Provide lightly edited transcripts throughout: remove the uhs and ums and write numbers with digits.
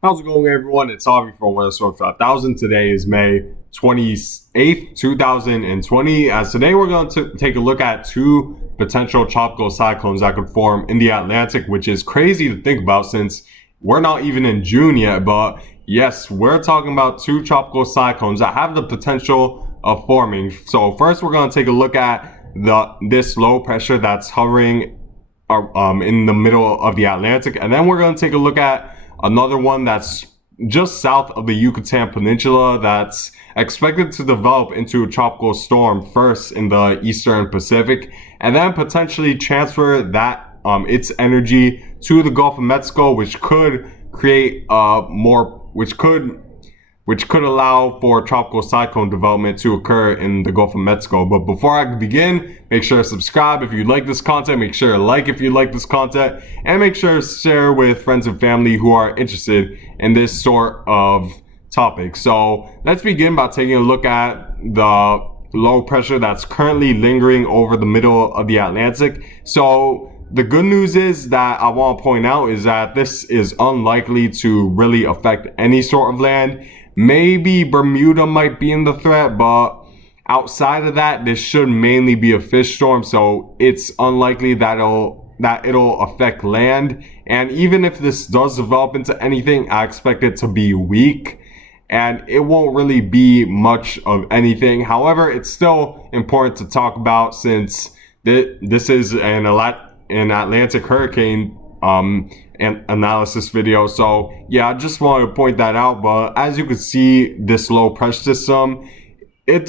How's it going, everyone? It's Avi from Weather Source 5000. Today is May 28th, 2020. As today we're going to take a look at two potential tropical cyclones that could form in the Atlantic, which is crazy to think about since we're not even in June yet. But yes, we're talking about two tropical cyclones that have the potential of forming. So first, we're going to take a look at this low pressure that's hovering in the middle of the Atlantic, and then we're going to take a look at another one that's just south of the Yucatan Peninsula that's expected to develop into a tropical storm first in the Eastern Pacific, and then potentially transfer that its energy to the Gulf of Mexico, which could create which could allow for tropical cyclone development to occur in the Gulf of Mexico. But before I begin, make sure to subscribe if you like this content, make sure to like if you like this content, and make sure to share with friends and family who are interested in this sort of topic. So let's begin by taking a look at the low pressure that's currently lingering over the middle of the Atlantic. So the good news is that I want to point out is that this is unlikely to really affect any sort of land. Maybe Bermuda might be in the threat, but outside of that, this should mainly be a fish storm. So it's unlikely that it'll affect land. And even if this does develop into anything, I expect it to be weak and it won't really be much of anything. However, it's still important to talk about since this is an Atlantic hurricane and analysis video. So yeah, I just wanted to point that out. But as you can see, this low pressure system, it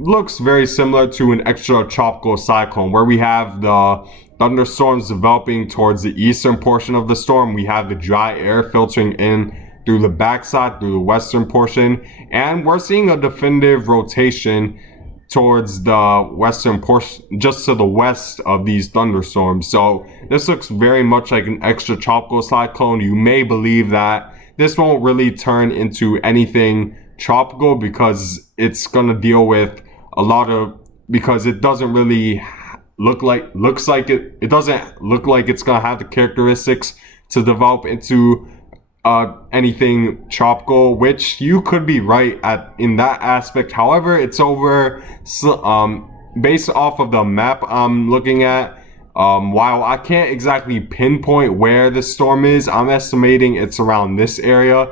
looks very similar to an extratropical cyclone where we have the thunderstorms developing towards the eastern portion of the storm. We have the dry air filtering in through the backside, through the western portion, and we're seeing a definitive rotation towards the western portion, just to the west of these thunderstorms. So this looks very much like an extratropical cyclone. You may believe that this won't really turn into anything tropical because it's going to deal with because it doesn't really it doesn't look like it's going to have the characteristics to develop into anything tropical, which you could be right in that aspect. However, it's over based off of the map I'm looking at. While I can't exactly pinpoint where the storm is, I'm estimating it's around this area.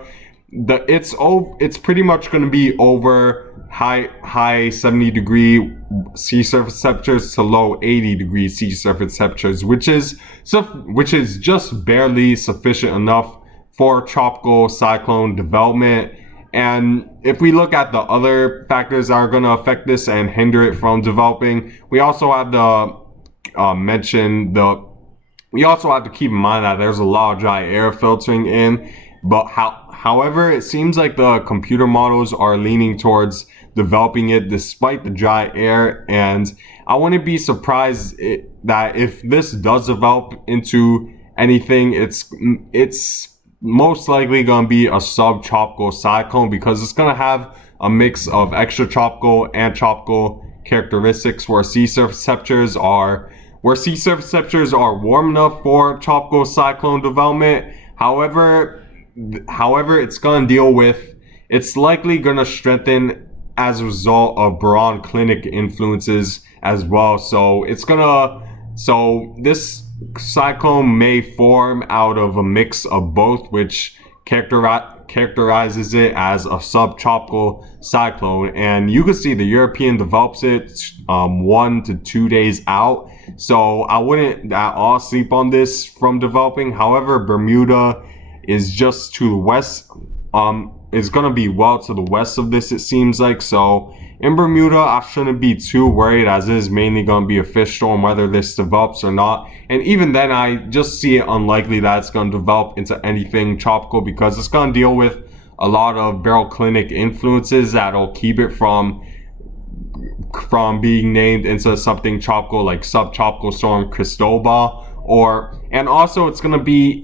It's pretty much going to be over high 70-degree sea surface temperatures to low 80-degree sea surface temperatures, which is just barely sufficient enough for tropical cyclone development. And if we look at the other factors that are going to affect this and hinder it from developing, we also have we also have to keep in mind that there's a lot of dry air filtering in. But however, it seems like the computer models are leaning towards developing it despite the dry air, and I wouldn't be surprised that if this does develop into anything, it's most likely going to be a subtropical cyclone because it's going to have a mix of extratropical and tropical characteristics where sea surface temperatures are warm enough for tropical cyclone development. However, it's going to it's likely going to strengthen as a result of baroclinic influences as well. So this cyclone may form out of a mix of both, which characterizes it as a subtropical cyclone. And you can see the European develops it 1 to 2 days out. So I wouldn't at all sleep on this from developing. However, Bermuda is just to the west. Is going to be well to the west of this, it seems like. So in Bermuda, I shouldn't be too worried, as it is mainly going to be a fish storm whether this develops or not. And even then, I just see it unlikely that it's going to develop into anything tropical because it's going to deal with a lot of baroclinic influences that'll keep it from being named into something tropical like subtropical storm Cristobal. And also it's going to be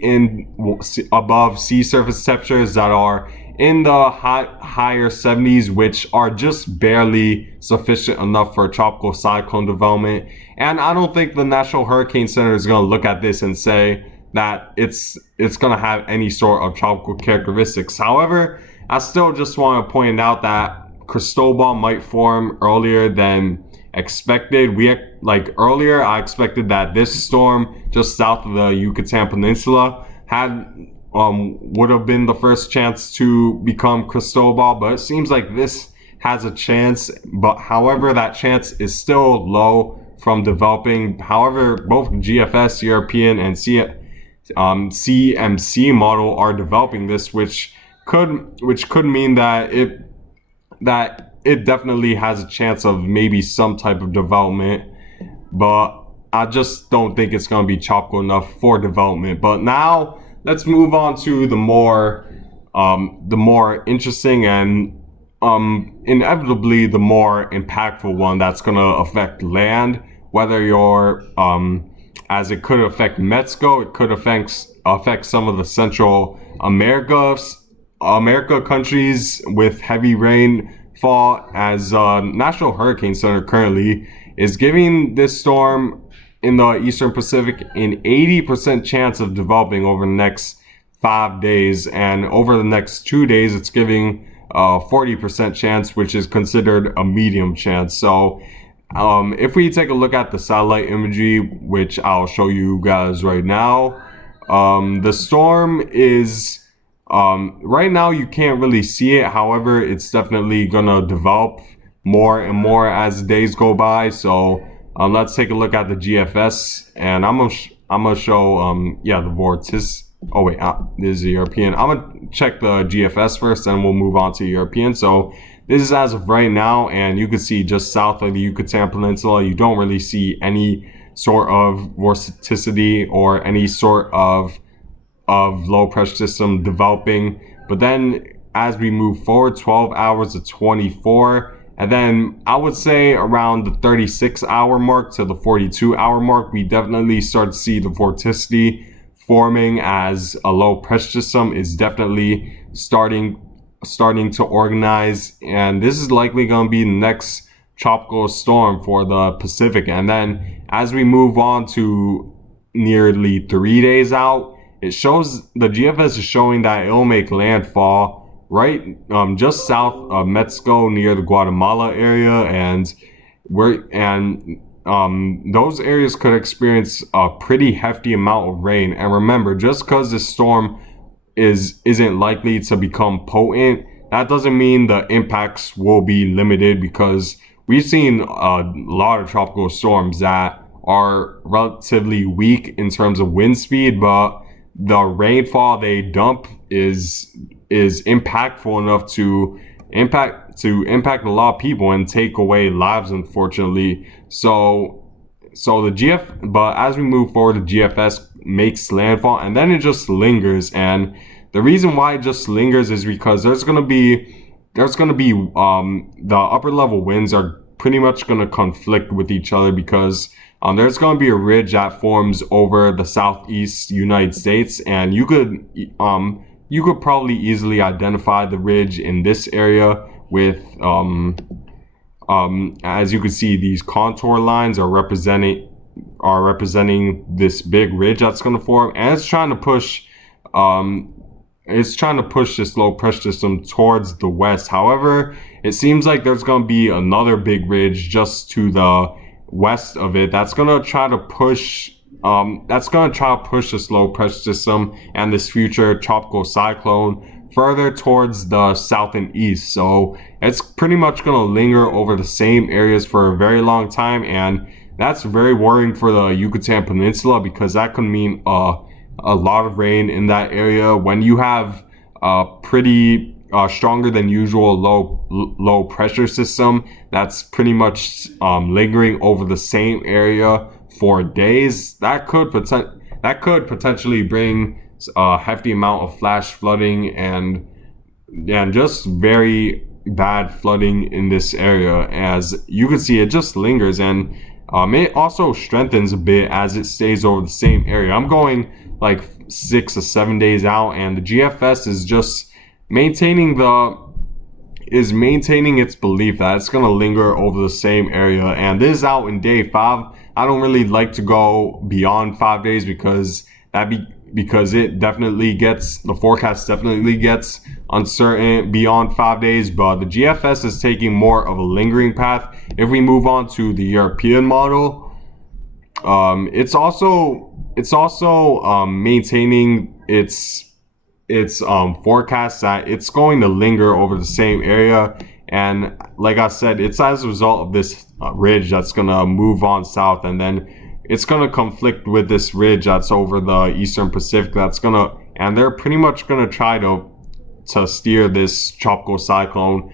above sea surface temperatures that are in the higher 70s, which are just barely sufficient enough for tropical cyclone development. And I don't think the National Hurricane Center is going to look at this and say that it's gonna have any sort of tropical characteristics. However, I still just want to point out that Cristobal might form earlier than expected. Earlier, I expected that this storm just south of the Yucatan Peninsula would have been the first chance to become Cristobal, but it seems like this has a chance. But however, that chance is still low from developing. However, both GFS, European, and CMC model are developing this, which could mean that it definitely has a chance of maybe some type of development, but I just don't think it's going to be tropical enough for development. But now let's move on to the more interesting and inevitably the more impactful one that's going to affect land, whether you're as it could affect Mexico, it could affect some of the Central America countries with heavy rainfall, as National Hurricane Center currently is giving this storm in the Eastern Pacific an 80% chance of developing over the next 5 days, and over the next 2 days it's giving a 40% chance, which is considered a medium chance. So if we take a look at the satellite imagery, which I'll show you guys right now, the storm is right now you can't really see it. However, it's definitely gonna develop more and more as days go by. So let's take a look at the GFS, and I'm gonna show the vortex. Oh wait, this is the European. I'm gonna check the GFS first, and we'll move on to European. So this is as of right now, and you can see just south of the Yucatan Peninsula, you don't really see any sort of vorticity or any sort of low pressure system developing. But then as we move forward 12 hours to 24, and then I would say around the 36-hour mark to the 42-hour mark, we definitely start to see the vorticity forming, as a low pressure system is definitely starting to organize, and this is likely going to be the next tropical storm for the Pacific. And then as we move on to nearly 3 days out, it shows the GFS is showing that it'll make landfall right just south of Mexico near the Guatemala area, and those areas could experience a pretty hefty amount of rain. And remember, just because this storm isn't likely to become potent, that doesn't mean the impacts will be limited, because we've seen a lot of tropical storms that are relatively weak in terms of wind speed, but the rainfall they dump is impactful enough to impact a lot of people and take away lives, unfortunately. But as we move forward, the GFS makes landfall, and then it just lingers. And the reason why it just lingers is because there's gonna be the upper level winds are pretty much gonna conflict with each other, because there's going to be a ridge that forms over the southeast United States, and you could probably easily identify the ridge in this area with as you can see, these contour lines are representing this big ridge that's going to form, and it's trying to push this low pressure system towards the west. However, it seems like there's going to be another big ridge just to the west of it that's gonna try to push this low pressure system and this future tropical cyclone further towards the south and east. So it's pretty much gonna linger over the same areas for a very long time, and that's very worrying for the Yucatan Peninsula, because that could mean a lot of rain in that area when you have pretty stronger than usual low pressure system that's pretty much lingering over the same area for days. That could potentially bring a hefty amount of flash flooding and just very bad flooding in this area. As you can see, it just lingers, and it also strengthens a bit as it stays over the same area. I'm going like 6 or 7 days out, and the GFS is just maintaining its belief that it's going to linger over the same area. And this is out in day 5. I don't really like to go beyond 5 days, because because the forecast definitely gets uncertain beyond 5 days, but the GFS is taking more of a lingering path. If we move on to the European model, it's also maintaining its forecast that it's going to linger over the same area. And like I said, it's as a result of this ridge that's going to move on south, and then it's going to conflict with this ridge that's over the Eastern Pacific. And they're pretty much going to try to steer this tropical cyclone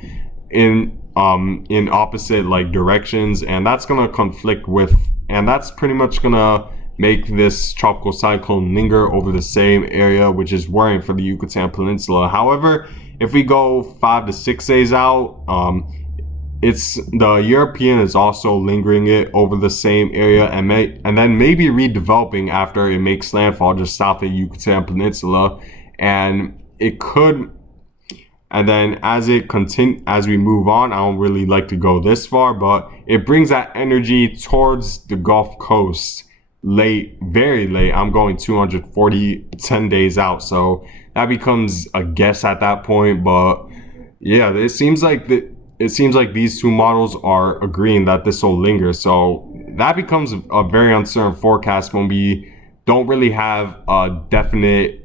in opposite like directions, and that's going to conflict with, and that's pretty much going to make this tropical cyclone linger over the same area, which is worrying for the Yucatan Peninsula. However, if we go 5 to 6 days out, the European is also lingering it over the same area, and then maybe redeveloping after it makes landfall just south of the Yucatan Peninsula, and then as we move on, I don't really like to go this far, but it brings that energy towards the Gulf Coast very late. I'm going 10 days out, so that becomes a guess at that point. But yeah, it seems like these two models are agreeing that this will linger, so that becomes a very uncertain forecast when we don't really have a definite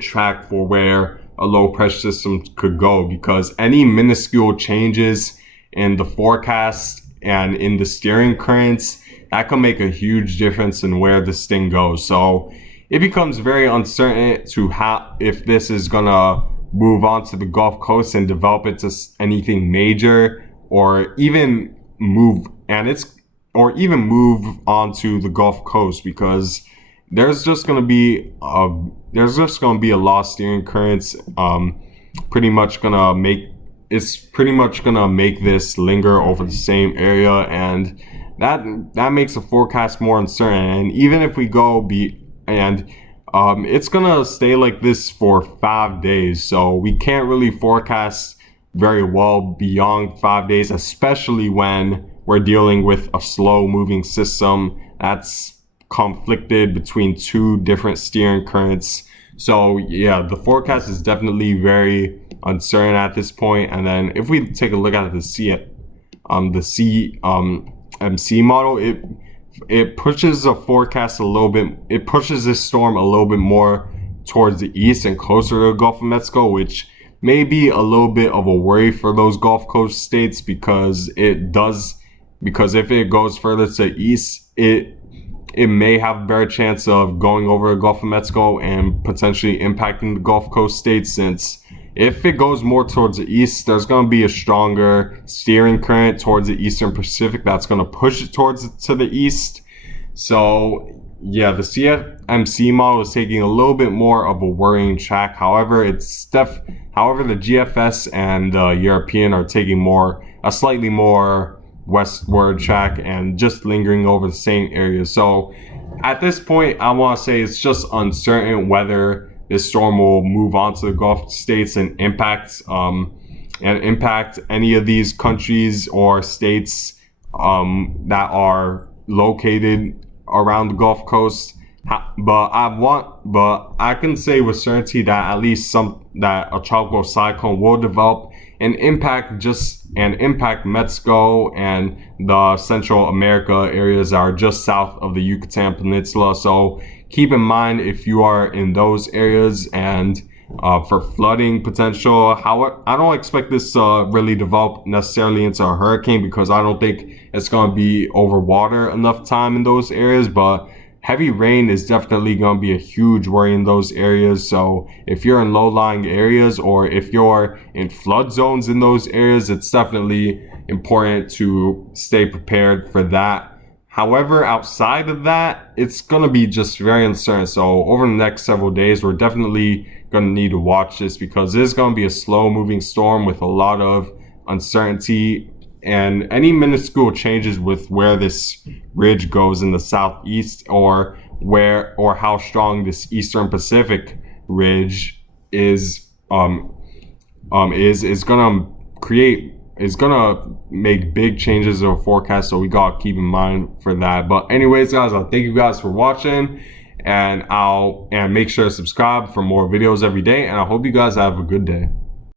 track for where a low pressure system could go, because any minuscule changes in the forecast and in the steering currents, that can make a huge difference in where this thing goes. So it becomes very uncertain if this is gonna move on to the Gulf Coast and develop into anything major, or even move on to the Gulf Coast, because there's just gonna be a lost steering currents. Pretty much gonna make this linger over the same area, and that makes the forecast more uncertain. And even if we go it's gonna stay like this for 5 days, so we can't really forecast very well beyond 5 days, especially when we're dealing with a slow moving system that's conflicted between two different steering currents. So yeah, the forecast is definitely very uncertain at this point. And then if we take a look at the CMC model, it pushes the forecast a little bit. It pushes this storm a little bit more towards the east and closer to the Gulf of Mexico, which may be a little bit of a worry for those Gulf Coast states, because if it goes further to the east, it may have a better chance of going over the Gulf of Mexico and potentially impacting the Gulf Coast states, since if it goes more towards the east, there's going to be a stronger steering current towards the Eastern Pacific that's going to push it to the east. So yeah, the CMC model is taking a little bit more of a worrying track. However, the GFS and the European are taking a slightly more westward track and just lingering over the same area. So at this point, I want to say it's just uncertain whether this storm will move on to the Gulf states and impact any of these countries or states that are located around the Gulf Coast. But I can say with certainty that at least that a tropical cyclone will develop and impact Mexico and the Central America areas that are just south of the Yucatan Peninsula. So keep in mind if you are in those areas, and for flooding potential. However, I don't expect this to really develop necessarily into a hurricane, because I don't think it's going to be over water enough time in those areas, but heavy rain is definitely going to be a huge worry in those areas. So if you're in low-lying areas, or if you're in flood zones in those areas, it's definitely important to stay prepared for that. However, outside of that, it's going to be just very uncertain. So over the next several days, we're definitely going to need to watch this, because this is going to be a slow-moving storm with a lot of uncertainty. And any minuscule changes with where this ridge goes in the southeast, or how strong this Eastern Pacific ridge is gonna make big changes in the forecast. So we gotta keep in mind for that. But anyways, guys, I thank you guys for watching. and make sure to subscribe for more videos every day, and I hope you guys have a good day.